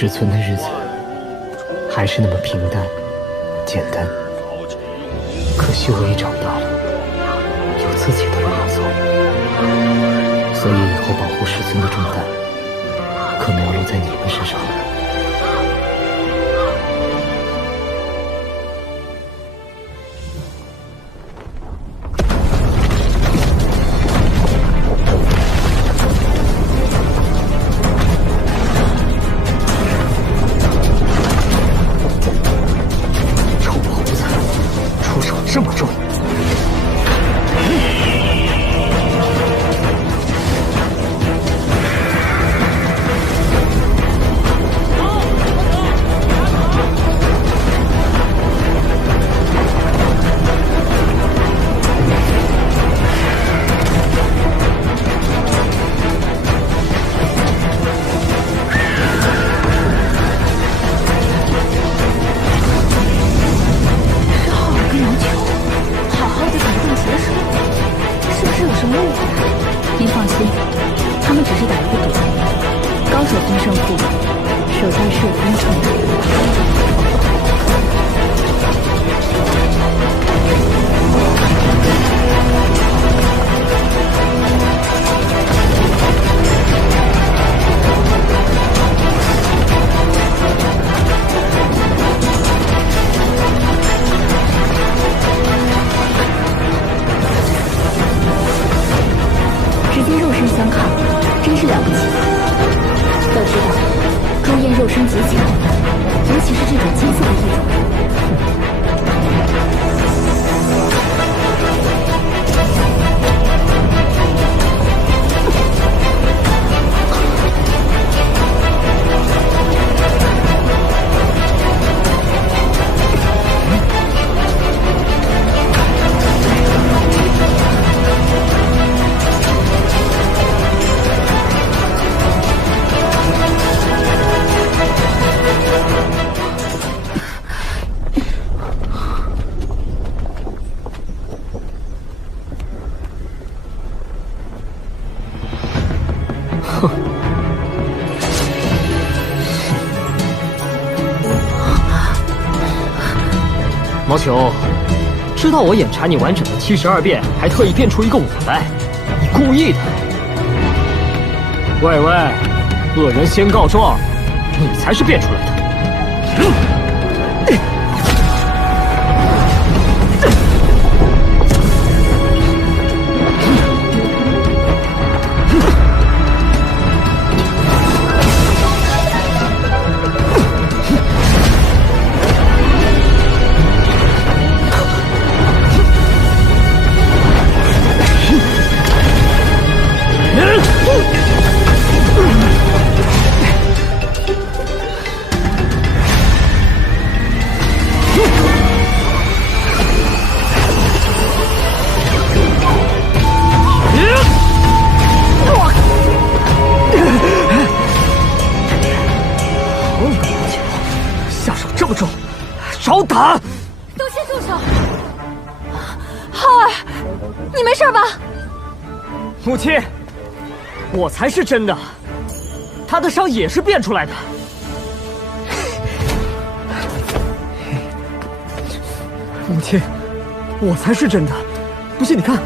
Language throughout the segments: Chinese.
师尊的日子还是那么平淡简单，可惜我已长大了，有自己的路要走，所以以后保护师尊的重担可能要落在你们身上了。这么重，您放心，他们只是打了个赌，高手分胜负，手下是有分寸的。直接肉身相抗，真是了不起。要知道，朱燕肉身极强，尤其是这种金色的异种。哼！毛球，知道我眼查你完整的72变，还特意变出一个我来，你故意的。喂喂，恶人先告状，你才是变出来的。少打！都先住手！浩儿，你没事吧？母亲，我才是真的，他的伤也是变出来的。母亲，我才是真的，不信你看。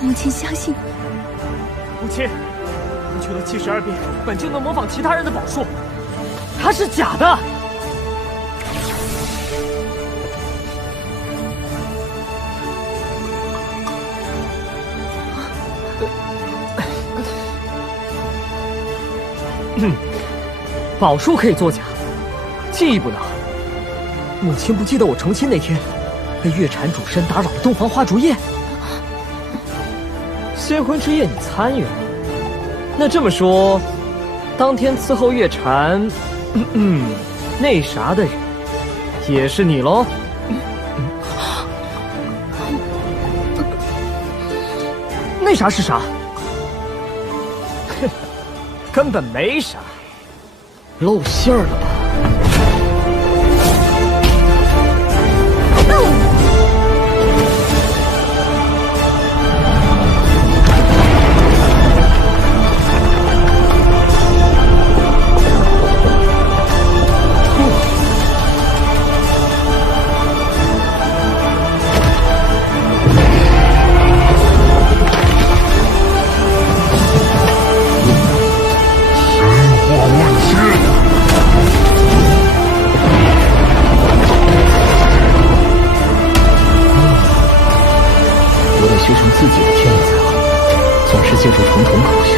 母亲相信母亲。你去了72变，本就能模仿其他人的宝术，它是假的。宝术可以作假，技艺不能。母亲不记得我成亲那天，被月禅主身打扰了东方花烛夜，新婚之夜你参与了。那这么说，当天伺候月禅，那啥的人，也是你喽？那啥是啥？根本没啥，露馅儿了吧？实成自己的天意才好，总是借助重重口实。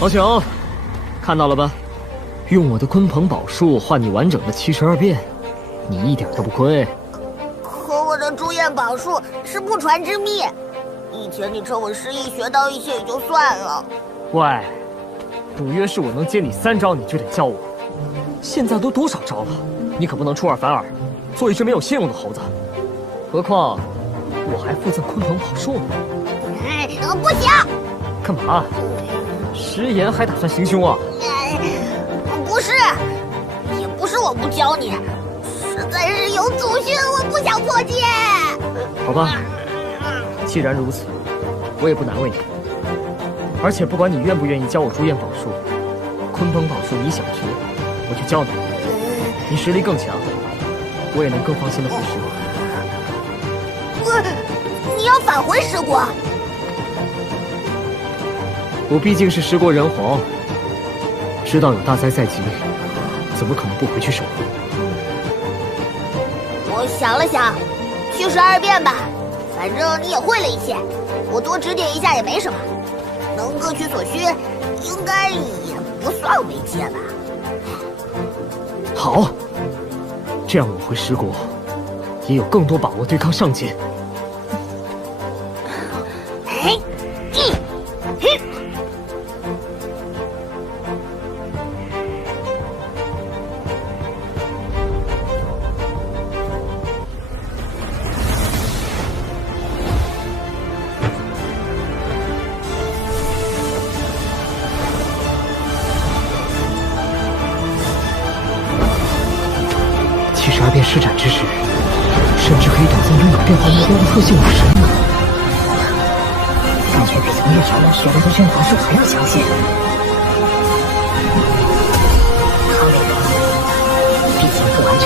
老九，看到了吧？用我的鲲鹏宝术换你完整的72变，你一点都不亏。可我的朱焰宝术是不传之秘，以前你趁我失忆学到一些也就算了。喂，赌约是我能接你3招，你就得教我。现在都多少招了，你可不能出尔反尔，做一只没有信用的猴子。何况我还附赠鲲鹏宝术呢。不行！干嘛？食言还打算行凶啊？不是，也不是我不教你，实在是有祖训，我不想破戒。好吧，既然如此，我也不难为你。而且不管你愿不愿意教我朱焰宝术，鲲鹏宝术你想学，我就教你。你实力更强，我也能更放心的回师国。你要返回师国？我毕竟是十国人皇，知道有大灾在即，怎么可能不回去守护？我想了想，去12变吧，反正你也会了一些，我多指点一下也没什么，能各取所需，应该也不算违戒吧。好，这样我回十国，也有更多把握对抗上界。72变施展之时，甚至可以短暂拥有变化目标的特性武神呢。感觉比从日常中学到的阵法术还要详细。考虑到毕竟不完整。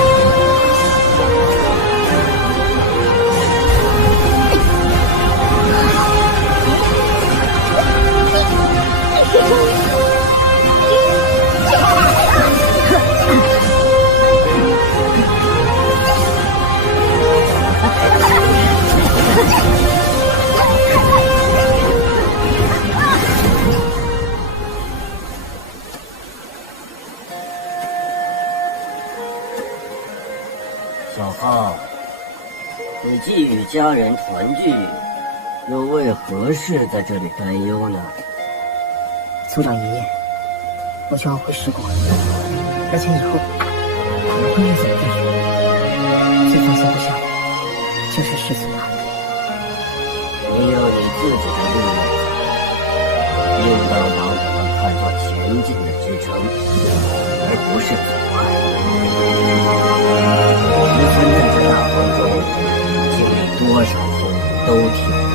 小浩，你既与家人团聚，又为何事在这里担忧呢？族长爷爷，我就要回十国，而且以后可能会越走越远。最放心不下的就是师祖他们。你有你自己的路要走，应当把我们看作前进的支撑，而不是阻碍。你曾在这大荒中经历多少风雨都听话，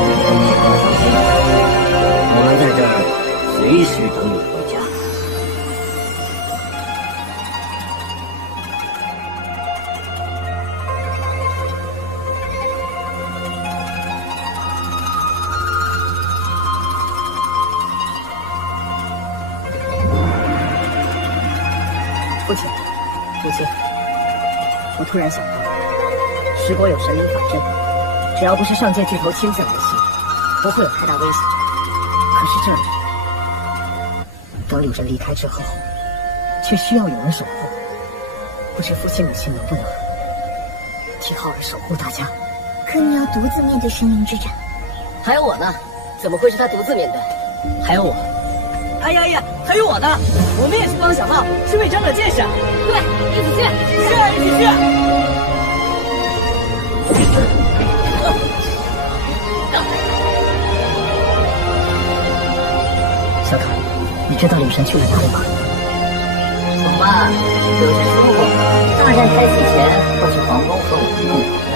你放上心，我们在这儿随时等你回家。父亲，母亲，我突然想到，十国有神灵法阵，只要不是上界巨头亲自来袭，不会有太大危险。可是这里，等柳人离开之后，却需要有人守护。不知父亲母亲能不能替浩儿守护大家？可你要独自面对神灵之战。还有我呢，怎么会是他独自面对？还有我。哎呀呀，还有我呢！我们也是帮小浩，是为长长见识。对，一起去，一起去。小卡，你知道柳神去了哪里吗？怎么办？柳神说过，大战开启前会去皇宫和我们共同的。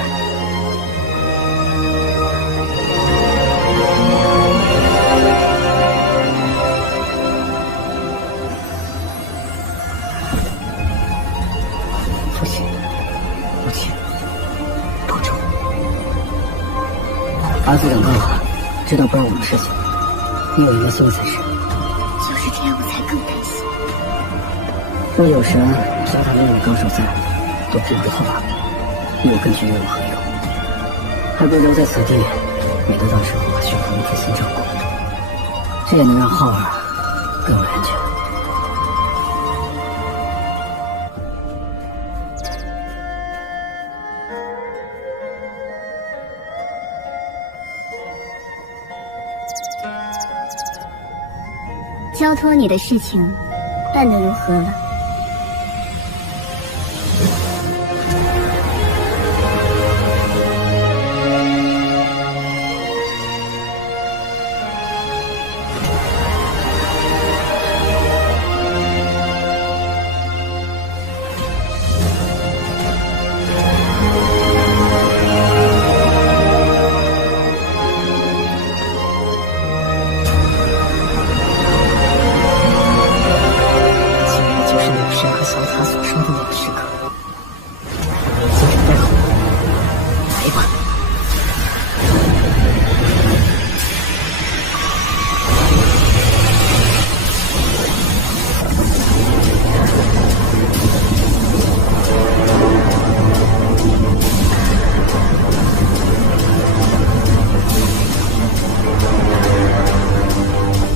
父亲，母亲，保重。儿子长大了，知道不让我的事情，你有一个心里才是。就是这样，我才更担心。若有时像他那样的高手在，都治不好吧？你有根据又有何用？还不如留在此地，免得到时候把血统一分心照顾，这也能让浩儿更为安全。交托你的事情办得如何了？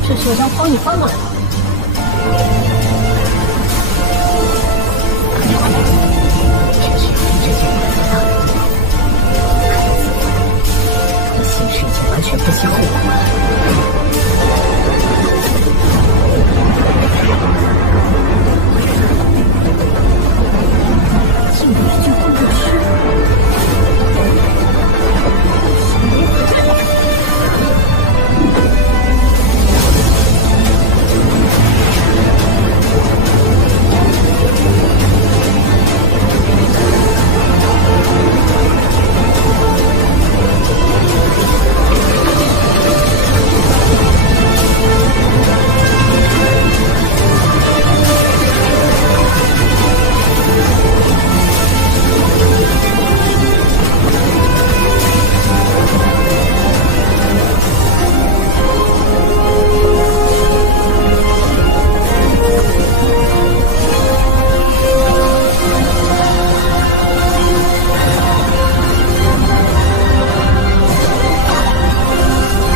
这是我将帮你翻过来了。这是直接把他同行是已经完全不计后果了。竟有一句话不是。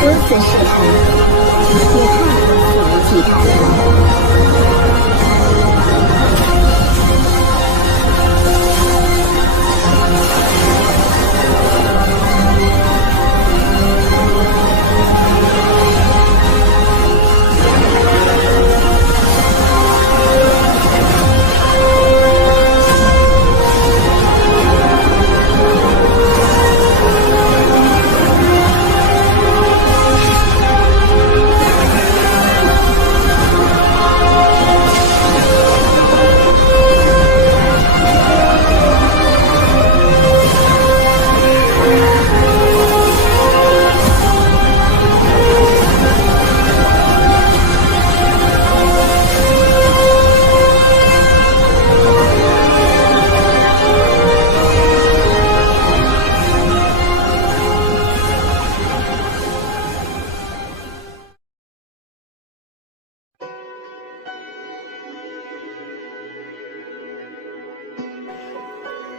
如此试探，也太肆无忌惮了。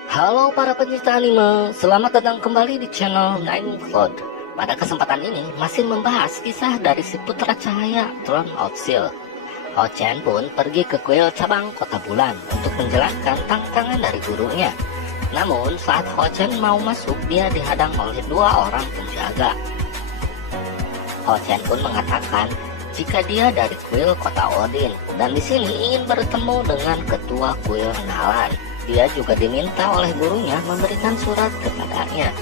Halo para pencinta anime, selamat datang kembali di channel Nine Cloud. Pada kesempatan ini masih membahas kisah dari si putra cahaya Throne of Steel. Hao Chen pun pergi ke kuil cabang kota bulan untuk menjalankan tantangan dari gurunya. Namun saat Hao Chen mau masuk, dia dihadang oleh dua orang penjaga. Hao Chen pun mengatakan jika dia dari kuil kota Odin dan di sini ingin bertemu dengan ketua kuil Nalan. Dia juga diminta oleh gurunya memberikan surat kepadanya.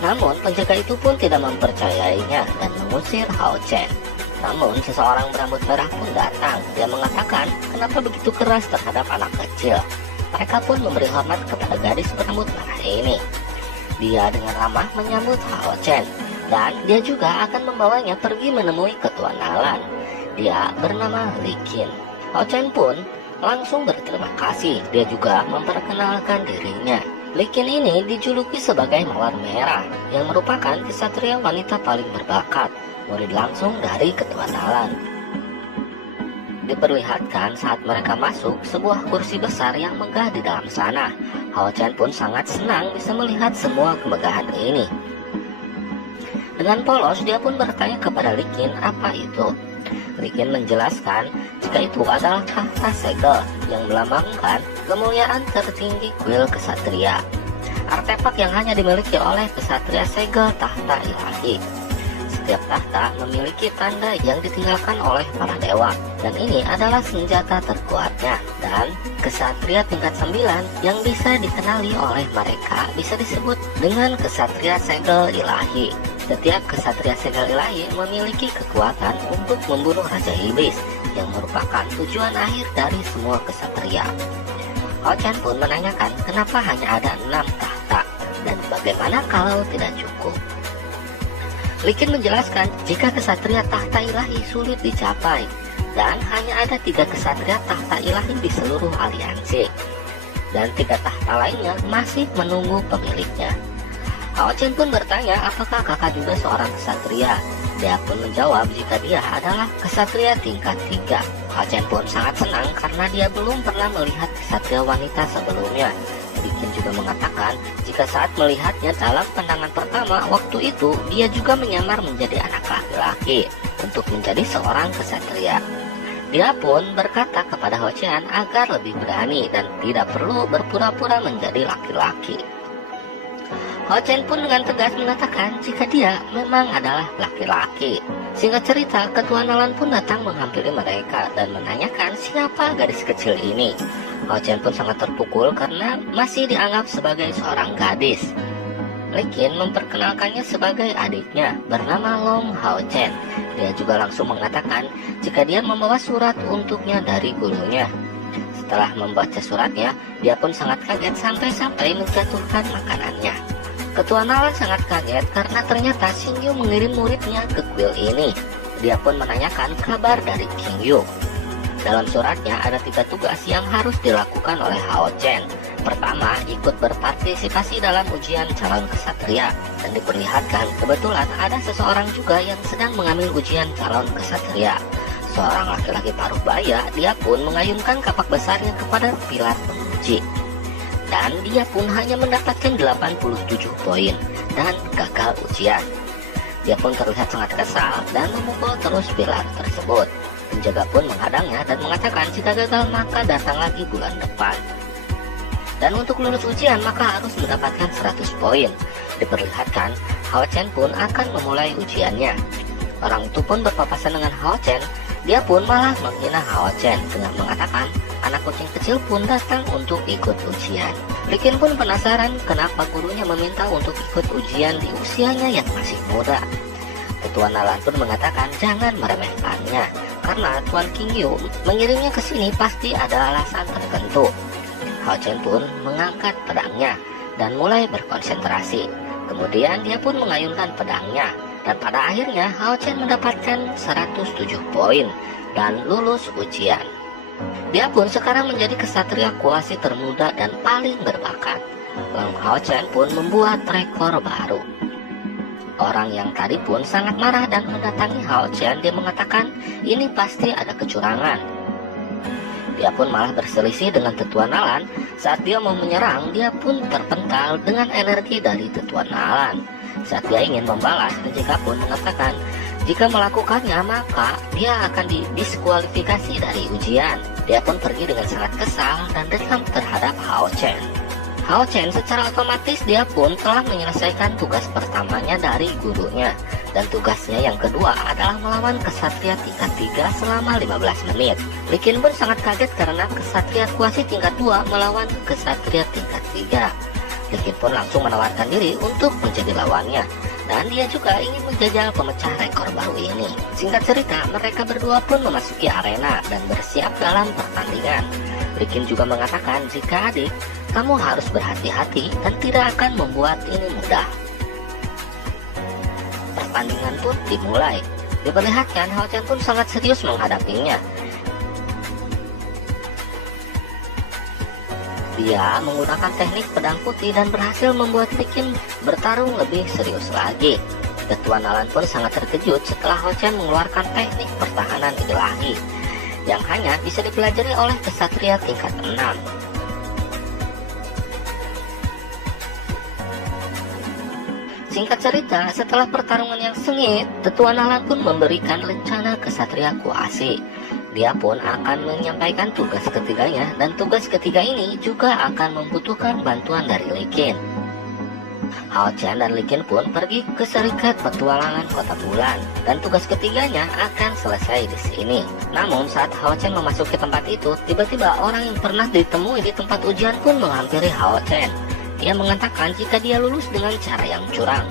Namun penjaga itu pun tidak mempercayainya dan mengusir Hao Chen. Namun seseorang berambut merah pun datang. Dia mengatakan kenapa begitu keras terhadap anak kecil. Mereka pun memberi hormat kepada gadis berambut merah ini. Dia dengan ramah menyambut Hao Chen dan dia juga akan membawanya pergi menemui ketua Nalan. Dia bernama Li Qin. Hao Chen pun langsung berterima kasih. Dia juga memperkenalkan dirinya. Likin ini dijuluki sebagai Mawar Merah, yang merupakan kesatria wanita paling berbakat, murid langsung dari Ketua Nalan. Diperlihatkan saat mereka masuk sebuah kursi besar yang megah di dalam sana. Hao Chen pun sangat senang bisa melihat semua kemegahan ini. Dengan polos dia pun bertanya kepada Likin apa itu. Likin menjelaskan jika itu adalah tahta segel yang melambangkan kemuliaan tertinggi kuil kesatria. Artefak yang hanya dimiliki oleh kesatria segel tahta ilahi. Setiap tahta memiliki tanda yang ditinggalkan oleh para dewa, dan ini adalah senjata terkuatnya. Dan kesatria tingkat 9 yang bisa dikenali oleh mereka bisa disebut dengan kesatria segel ilahi. Setiap kesatria segel ilahi memiliki kekuatan untuk membunuh Raja Iblis, yang merupakan tujuan akhir dari semua kesatria. Hao Chen pun menanyakan kenapa hanya ada 6 tahta, dan bagaimana kalau tidak cukup. Likin menjelaskan jika kesatria tahta ilahi sulit dicapai, dan hanya ada 3 kesatria tahta ilahi di seluruh aliansi, dan 3 tahta lainnya masih menunggu pemiliknya. Hao Chen pun bertanya apakah kakak juga seorang kesatria. Dia pun menjawab jika dia adalah kesatria tingkat 3. Hao Chen pun sangat senang karena dia belum pernah melihat kesatria wanita sebelumnya. Likin juga mengatakan jika saat melihatnya dalam pandangan pertama waktu itu dia juga menyamar menjadi anak laki-laki untuk menjadi seorang kesatria. Dia pun berkata kepada Hao Chen agar lebih berani dan tidak perlu berpura-pura menjadi laki-laki. Hao Chen pun dengan tegas mengatakan jika dia memang adalah laki-laki. Singkat cerita, Ketua Nalan pun datang menghampiri mereka dan menanyakan siapa gadis kecil ini. Hao Chen pun sangat terpukul karena masih dianggap sebagai seorang gadis. Likin memperkenalkannya sebagai adiknya bernama Long Hao Chen. Dia juga langsung mengatakan jika dia membawa surat untuknya dari gurunya. Setelah membaca suratnya, dia pun sangat kaget sampai-sampai menjatuhkan makanannya. Ketua Nalan sangat kaget karena ternyata Xing Yu mengirim muridnya ke kuil ini. Dia pun menanyakan kabar dari King Yu. Dalam suratnya ada 3 tugas yang harus dilakukan oleh Hao Chen. Pertama, ikut berpartisipasi dalam ujian calon kesatria. Dan diperlihatkan kebetulan ada seseorang juga yang sedang mengambil ujian calon kesatria. Seorang laki-laki paruh baya, dia pun mengayunkan kapak besarnya kepada pilar penguji. Dan dia pun hanya mendapatkan 87 poin dan gagal ujian. Dia pun terlihat sangat kesal dan memukul terus pilar tersebut. Penjaga pun menghadangnya dan mengatakan jika gagal maka datang lagi bulan depan. Dan untuk lulus ujian maka harus mendapatkan 100 poin. Diperlihatkan Hao Chen pun akan memulai ujiannya. Orang itu pun berpapasan dengan Hao Chen. Dia pun malah menghina Hao Chen dengan mengatakan anak kucing kecil pun datang untuk ikut ujian. Likin pun penasaran kenapa gurunya meminta untuk ikut ujian di usianya yang masih muda. Ketua Nalan pun mengatakan jangan meremehkannya, karena Tuan King Yu mengirimnya ke sini pasti ada alasan tertentu. Hao Chen pun mengangkat pedangnya dan mulai berkonsentrasi. Kemudian dia pun mengayunkan pedangnya. Dan pada akhirnya Hao Chen mendapatkan 107 poin dan lulus ujian. Dia pun sekarang menjadi kesatria kuasi termuda dan paling berbakat. Lalu Hao Chen pun membuat rekor baru. Orang yang tadi pun sangat marah dan mendatangi Hao Chen. Dia mengatakan ini pasti ada kecurangan. Dia pun malah berselisih dengan Tetua Nalan. Saat dia mau menyerang, dia pun terpental dengan energi dari Tetua Nalan. Saat dia ingin membalas, penjaga pun mengatakan jika melakukannya maka dia akan didiskualifikasi dari ujian. Dia pun pergi dengan sangat kesal dan dendam terhadap Hao Chen. Hao Chen secara otomatis dia pun telah menyelesaikan tugas pertamanya dari gurunya. Dan tugasnya yang kedua adalah melawan kesatria tingkat 3 selama 15 menit. Likin pun sangat kaget karena kesatria kuasi tingkat 2 melawan kesatria tingkat 3. Likin pun langsung menawarkan diri untuk menjadi lawannya. Dan dia juga ingin menjajal pemecah rekor baru ini. Singkat cerita, mereka berdua pun memasuki arena dan bersiap dalam pertandingan. Likin juga mengatakan jika adik, kamu harus berhati-hati dan tidak akan membuat ini mudah. Pertandingan pun dimulai. Diperlihatkan Hao Chen pun sangat serius menghadapinya. Dia menggunakan teknik pedang putih dan berhasil membuat Likin bertarung lebih serius lagi. Ketua Nalan pun sangat terkejut setelah Hao Chen mengeluarkan teknik pertahanan ilahi yang hanya bisa dipelajari oleh kesatria tingkat 6. Singkat cerita, setelah pertarungan yang sengit, Tetua Nalan pun memberikan rencana kesatria Kuasi. Dia pun akan menyampaikan tugas ketiganya, dan tugas ketiga ini juga akan membutuhkan bantuan dari Likin. Hao Chen dan Likin pun pergi ke Serikat Petualangan Kota Bulan, dan tugas ketiganya akan selesai di sini. Namun saat Hao Chen memasuki tempat itu, tiba-tiba orang yang pernah ditemui di tempat ujian pun menghampiri Hao Chen. Ia mengatakan jika dia lulus dengan cara yang curang.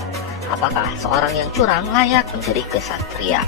Apakah seorang yang curang layak menjadi kesatria?